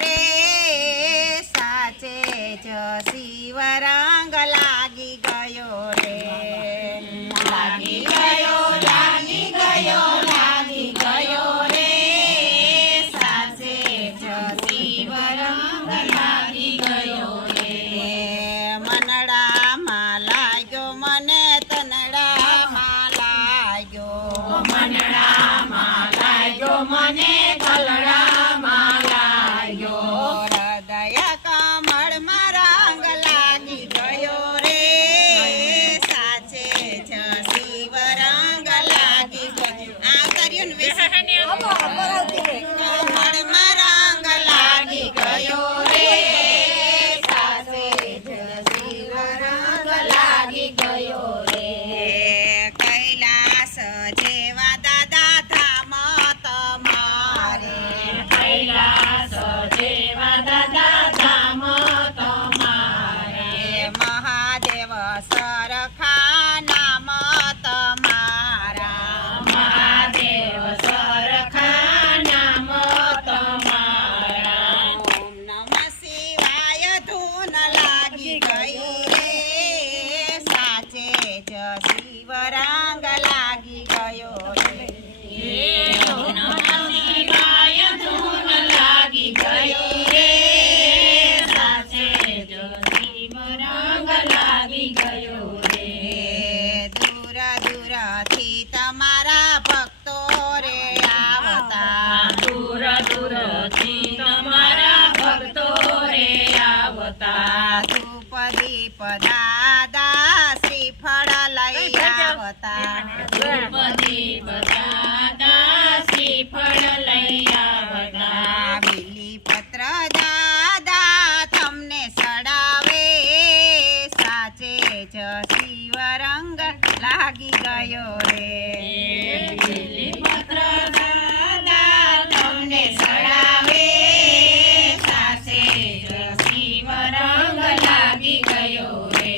રે સાચે જ શિવ રંગ લાગી ગયો રે લાગી ગયો લાગી ગયો લાગી ગયો રે સાચે જ શિવ રંગ લાગી ગયો રે મનડામાં લાગ્યો મને તનડામાં લાગ્યો મનડામાં લાગ્યો મને કલડામાં લાગ્યો હૃદય કમળમાં રંગ લાગી ગયો રે સાચે જ શિવ રંગ લાગી ગયો આ કર્યું ને કમળમાં રંગ લાગી ગયો રે સાચે જ શિવ રંગ લાગી ગયો રે કૈલાસ જેવા દાદા ધામ તમારે કૈલાસ જેવા દાદા ધામ તમારે મહાદેવ સરખા નામ તમારા મહાદેવ સરખા નામ તમારા ઓમ નમઃ શિવાય ધૂન લાગી ગઈ રે સાચે જ શિવ રંગ લાગી ગયો રે ઓમ નમઃ શિવાય ધૂન લાગી ગયો રે સાચે જ શિવ રંગ લાગી ગયો રે દૂર દૂરથી તમારા ભક્તો રે આવતા દૂર દૂરથી તમારા ભક્તો રે આવતા ધૂપ દીપ દાદા શ્રીફળ લઈ આવતા ધૂપ દીપ દાદા શ્રીફળ લઈ આવતા બીલીપત્ર દાદા તમને સડાવે સાચે જ શિવ રંગ લાગી ગયો રે બીલીપત્ર દાદા તમને સડાવે સાચે જ શિવ રંગ લાગી ગયો રે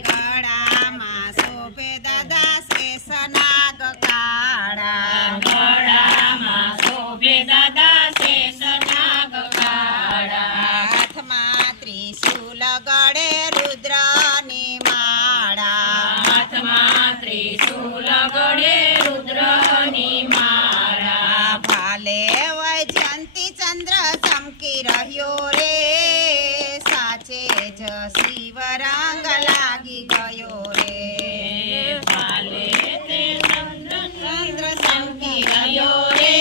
ગળામાં શોભે દાદા શેષનાગ કાળા ગળામાં શોભે દાદા શેષનાગ કાળા હાથમાં ત્રિશૂલ ગળે રુદ્રની માળા હાથમાં ત્રિશૂલ ગળે રુદ્રની માળા ભાલે વૈજયંતી ચંદ્ર ચમકી રહ્યો રે સાચે જ શિવ રંગ લાગી ગયો રે ભાલે તે ચંદ્ર ચમકી રહ્યો રે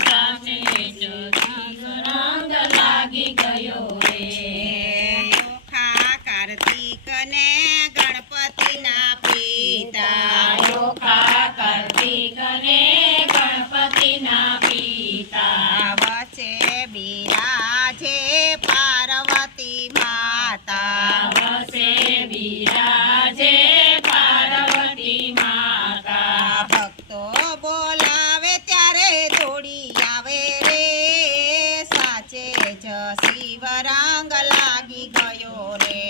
સાચે જ શિવ રંગ લાગી ગયો રે યોખા કાર્તિક ને ગણપતિના પિતા યોખા કાર્તિક ને ગણપતિના પિતા વચ્ચે બિરાજે પાર્વતી માતા વચ્ચે બિરાજે પાર્વતી માતા ભક્તો બોલાવે ત્યારે દોડી આવે રે સાચે જ શિવ રંગ લાગી ગયો રે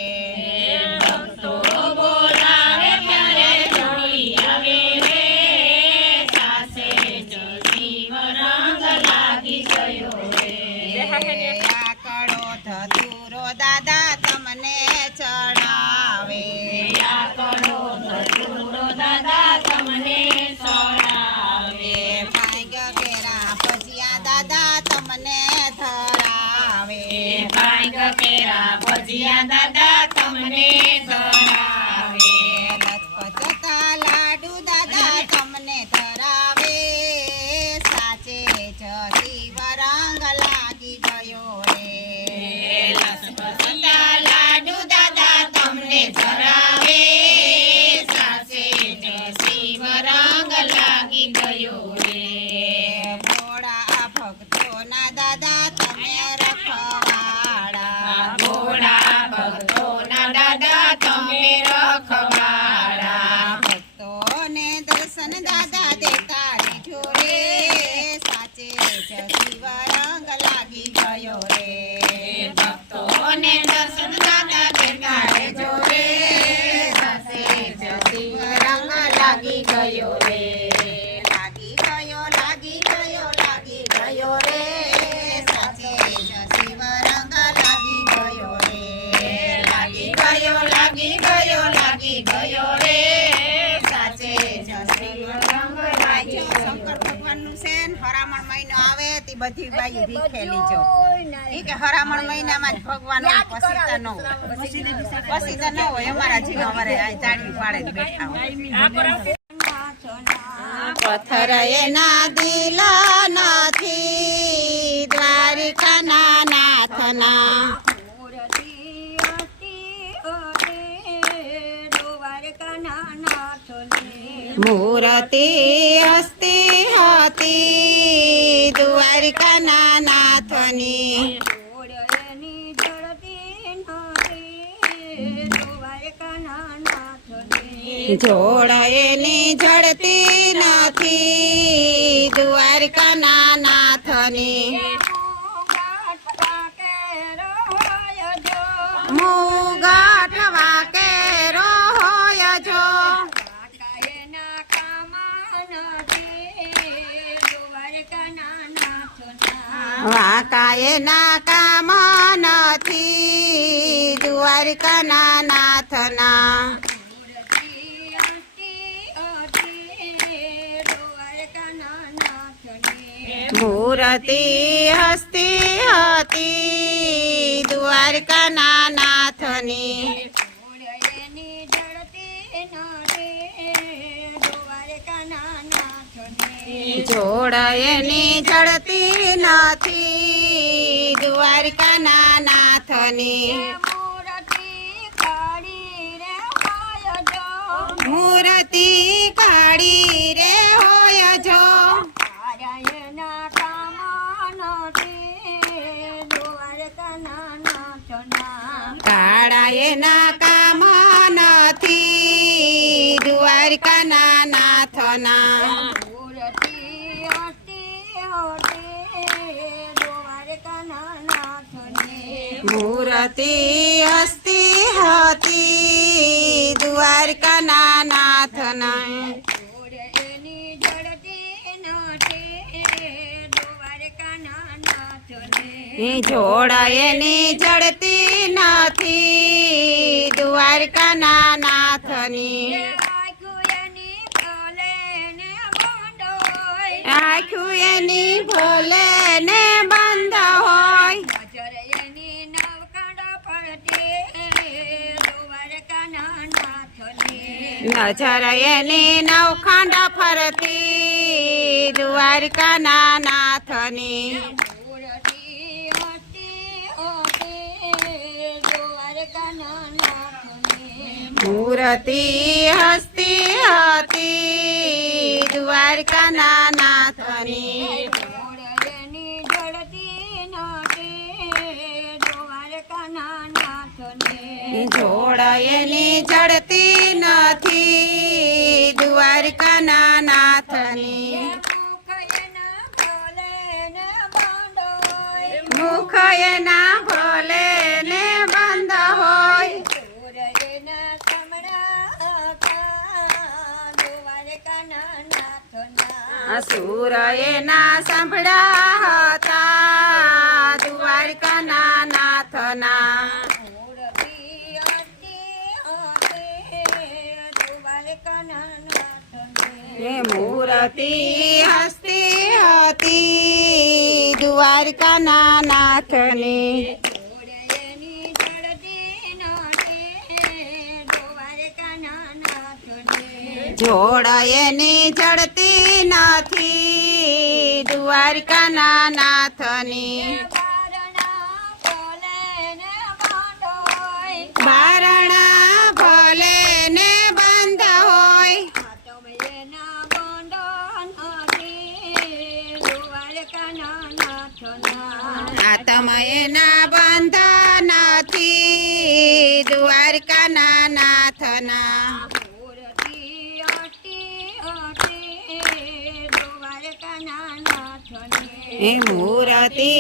ભક્તો બોલાવે ત્યારે દોડી આવે રે સાચે જ શિવ રંગ લાગી ગયો રે આકડો ધતુરો દાદા તમને ચડાવે આકડો ધતુરો દાદા તમને ચડાવે ભાંગ કેરા ભજીયા દાદા તમને ધરાવે ભાંગ કેરા ભજીયા દાદા તમને ધરાવે લચપચતા લાડુ દાદા તમને ધરાવે સાચે જ શિવ રંગ લાગી ગયો રે લચપચતા લાડુ દાદા તમને ધરાવે સાચે જ શિવ રંગ લાગી ગયો રે ભોળા ભક્તોના દાદા તમે રખવાડા ભોળા ભક્તોના દાદા તમે રખવાડા ભક્તોને દર્શન દાદા દેતા દીધો રે સાચે જ શિવ રંગ લાગી ગયો રે ભક્તોને દર્શન દાદા દેતા દીધો રે સાચે જ શિવ રંગ લાગી ગયો રે લાગી ગયો લાગી ગયો લાગી ગયો રે સાચે બધી બાઈ ભીખેલી જો ઈ કે હરામણ મહિનામાં જ ભગવાન હોય, પછી તો ન હોય, પછી તો ન હોય. અમારા જીનો અમારે આ તાળી પાડે જ બેઠા હોય. પથ્થર એના દિલ નથી દ્વારિકાના નાથના, મૂર્તિ અસ્તી હતી દ્વારિકાના નાથની, જોડ એની જડતી નથી દ્વારિકાના નાથની, મુગાટ વાકેરો હોય જો, વાકાએ ના કામ નથી દ્વારિકાના નાથના, મૂર્તિ હસ્તી હતી દ્વારિકાના નાથની, જોડ એની જડતી નથી દ્વારિકાના નાથની, મૂર્તિ કાળી રે હોય જો, કાળા એના કામ નથી દ્વારિકાના નાથના, મૂર્તિ હસ્તી હતી દ્વારિકાના નાથના, જોડ એની જડતી નથી દ્વારિકાના નાથની, આખું એની ભલે ને બંધ હોય, નજર એની નવખંડ ફરતી દ્વારિકાના નાથની, મૂર્તિ હસ્તી હતી દ્વારિકાના નાથની, જોડ એની જડતી નથી દ્વારિકાના નાથની, મુખ એના ભલે ને બંધ હોય, સુર એના સાંભળ્યા હતા દ્વારિકાના નાથના, મૂર્તિ હસ્તી હતી દ્વારિકાના નાથની, જોડ એની જડતી નથી દ્વારિકાના નાથની, બારણા ભલે ને બંધ હોય, આતમ એના બંધ નથી દ્વારિકાના નાથના, મૂર્તિ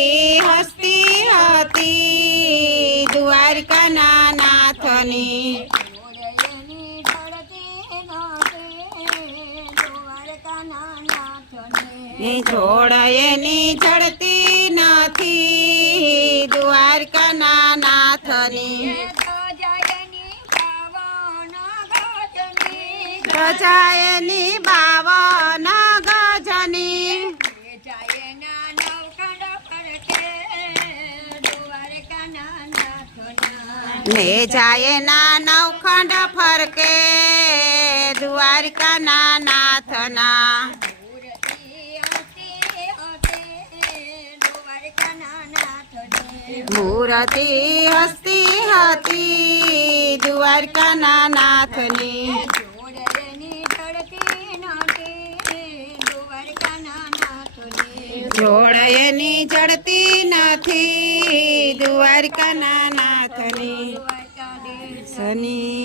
હસ્તી હતી દ્વારિકાના નાથની, જોડ એની જડતી નથી દ્વારિકાના નાથની, ધજા એની 52 ગજની, ને જાય ના નવખંડ ફરકે દ્વારકાના નાથના મૂર્તિ હસ્તી હતી દ્વારકાના નાથની જોડ એની જડતી નથી દ્વારકાના નાથની શનિ